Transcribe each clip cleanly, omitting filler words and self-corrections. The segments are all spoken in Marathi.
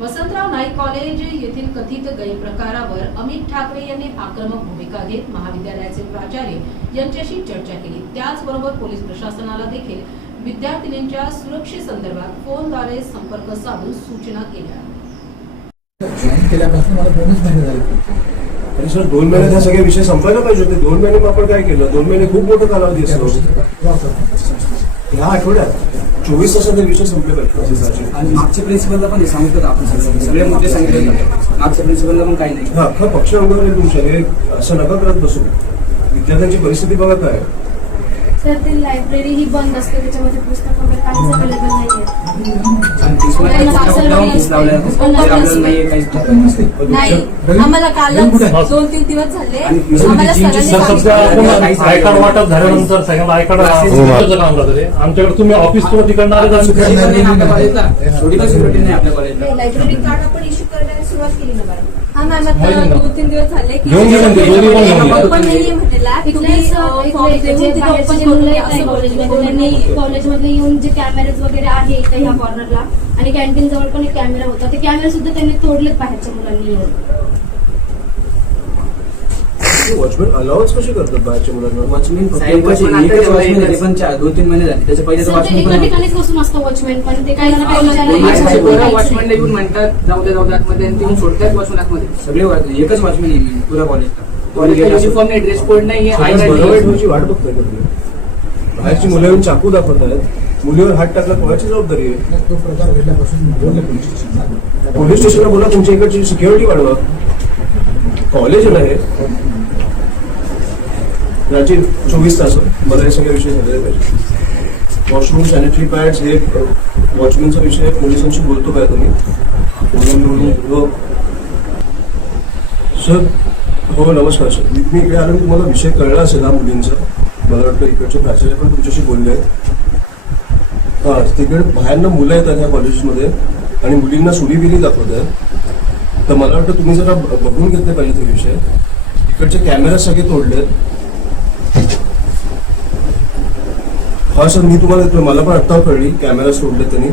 वसंतराव नाईक कॉलेज येथील कथित गैरप्रकारावर अमित ठाकरे यांनी आक्रमक भूमिका घेत महाविद्यालयाचे प्राचार्य यांच्याशी चर्चा केली। त्याचबरोबर पोलीस प्रशासनाला देखील विद्यार्थिनींच्या सुरक्षेसंदर्भात फोनद्वारे संपर्क साधून सूचना केल्या। जॉईन केल्यापासून मला 2 महिने झाले। आणि सर 2 महिन्यात हे सगळे विषय संपायला पाहिजे होते। 2 महिने आपण काय केलं? 2 महिने खूप मोठा कालावधी असतो। ह्या आठवड्यात 24 तासात हे विषय संपले पाहिजे। आणि मागच्या प्रिन्सिपलला पण सांगितलं आपण सगळे मुद्दे सांगितले मागच्या प्रिन्सिपलला पण काही नाही। हा अख्खा पक्ष वगैरे तुमच्या हे असं नका करत बसू। विद्यार्थ्यांची परिस्थिती बघा काय। सर ती लायब्ररी ही बंद असते, त्याच्यामध्ये पुस्तक वगैरे काहीच अवेलेबल नाहीये। नाही, आम्हाला कालच 2-3 दिवस झाले आम्हाला आय कार्ड वाटप झाल्यानंतर सगळ्यांना आय कार्ड काम करते आमच्याकडे। तुम्ही ऑफिस किंवा तिकडनं आले तर लायब्ररी कार्ड आपण इश्यू करण्यास सुरुवात केली ना मॅडम। हा मॅम आता 2-3 दिवस झाले की पण नाहीये म्हटलेला की कॉलेजमध्ये येऊन जे कॅमेरेज वगैरे आहे इथे ह्या कॉर्नरला आणि कॅन्टीन जवळ पण एक कॅमेरा होता, ते कॅमेरा सुद्धा त्यांनी तोडलेत बाहेरच्या मुलांनी येऊन। वॉचमॅन अलाउन्स कशी करतात बाहेरच्या मुलांना? वॉचमॅन 2-3 महिने झाले, त्याच्या पहिले तर एका ठिकाणीच बसून असतं वॉचमॅन, पण ते काही वॉचमॅनला येऊन म्हणतात जाऊ दे आतमध्ये, आणि ते सोडतात वॉचमॅन आतमध्ये। सगळे एकच वॉचमॅन आहे पुऱ्या कॉलेजला। युनिफॉर्म नाही, ड्रेस कोड नाही, वाट बघताय का तुम्ही? बाहेरची मुलं येऊन चाकू दाखवत आहेत, मुलीवर हात टाकला कोणाची जबाबदारी आहे? तो प्रकार घडल्यापासून बोलले पोलीस स्टेशनला। पोलीस स्टेशनला बोला, तुमच्या इकडची सिक्युरिटी वाढवा। कॉलेज आहे याची 24 तास मला हे सगळे विषय झालेले पाहिजे। वॉशरूम, सॅनिटरी पॅड्स हे वॉचमॅनचा विषय पोलिसांशी बोलतो काय तुम्ही? सर हो नमस्कार सर, मी इकडे आलो, तुम्हाला विषय कळला असेल हा मुलींचा। मला वाटतं इकडचे प्राचार्य पण तुमच्याशी बोलले आहेत। हा तिकडे बाहेरनं मुलं येतात ह्या कॉलेजमध्ये आणि मुलींना सुरीबिरी दाखवत आहेत, तर मला वाटतं तुम्ही जरा बघून घेतले पाहिजे ते विषय। इकडचे कॅमेरा सगळे तोडलेत। हा सर मी तुम्हाला मला पण आत्ता कळली कॅमेरा सोडले त्यांनी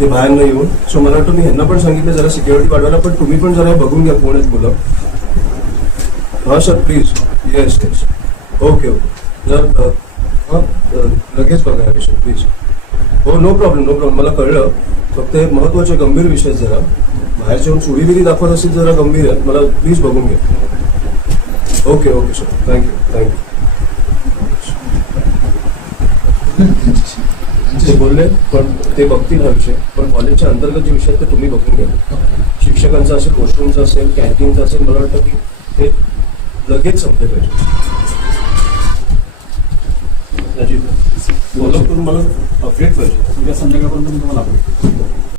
ते बाहेर न येऊन। सो मला वाटतं मी ह्यांना पण सांगितलं जरा सिक्युरिटी वाढवायला, पण तुम्ही पण जरा बघून घ्या कोण आहेत मुलं। हा sir please, yes yes, okay okay, जर हां लगेच बघा या विषय प्लीज। हो नो प्रॉब्लेम, मला कळलं, फक्त हे महत्त्वाचे गंभीर विषय जरा बाहेरच्या येऊन सुडीबिरी दाखवत असेल जरा गंभीर आहेत, मला प्लीज बघून घ्या। Okay okay sir, thank you. ते बोलले पण ते बघतील हा विषय, पण कॉलेजच्या अंतर्गत जे विषय ते तुम्ही बघून घ्या। शिक्षकांचा असेल, वॉशरूमचा असेल, कॅन्टीनचा असेल, मला वाटतं की ते लगेच संपले पाहिजे। फॉलो करून मला अपडेट पाहिजे। संध्याकाळपर्यंत मी तुम्हाला